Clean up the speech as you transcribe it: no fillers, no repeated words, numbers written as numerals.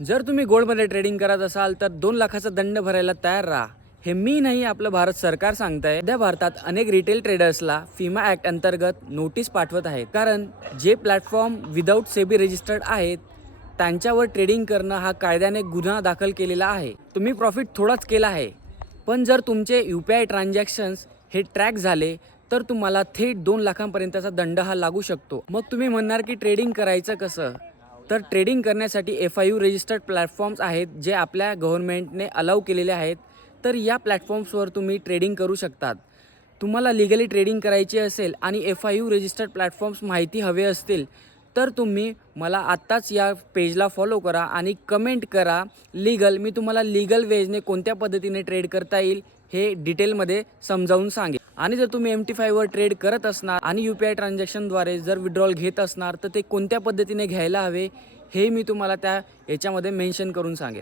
जर तुम्ही गोल्डमध्ये ट्रेडिंग करत असाल तर 2 लाखाचा दंड भरायला तयार राहा. हे मी नाही, आपलं भारत सरकार सांगतंय. सध्या भारतात अनेक रिटेल ट्रेडर्सला फिमा ॲक्ट अंतर्गत नोटीस पाठवत आहेत, कारण जे प्लॅटफॉर्म विदाऊट सेबी रजिस्टर्ड आहेत त्यांच्यावर ट्रेडिंग करणं हा कायद्याने गुन्हा दाखल केलेला आहे. तुम्ही प्रॉफिट थोडाच केला आहे, पण जर तुमचे UPI ट्रान्झॅक्शन्स हे ट्रॅक झाले तर तुम्हाला थेट 2 लाखांपर्यंतचा दंड हा लागू शकतो. मग तुम्ही म्हणणार की ट्रेडिंग करायचं कसं? तर ट्रेडिंग करण्यासाठी FIU रजिस्टर्ड प्लॅटफॉर्म्स आहेत, जे आपल्या गव्हर्नमेंटने अलाउ केलेले आहेत. तर या प्लॅटफॉर्म्सवर तुम्ही ट्रेडिंग करू शकतात. तुम्हाला लिगली ट्रेडिंग करायची असेल आणि FIU रजिस्टर्ड प्लॅटफॉर्म्स माहिती हवे असतील तर तुम्ही मला आत्ताच या पेजला फॉलो करा आणि कमेंट करा लीगल. मी तुम्हाला लीगल वेजने कोणत्या पद्धतीने ट्रेड करता येईल हे डिटेलमध्ये समजावून सांगेन. आणि जर तुम्ही MT5वर ट्रेड करत असणार आणि UPI ट्रान्झॅक्शनद्वारे जर विड्रॉल घेत असणार तर ते कोणत्या पद्धतीने घ्यायला हवे हे मी तुम्हाला त्या याच्यामध्ये मेन्शन करून सांगेल.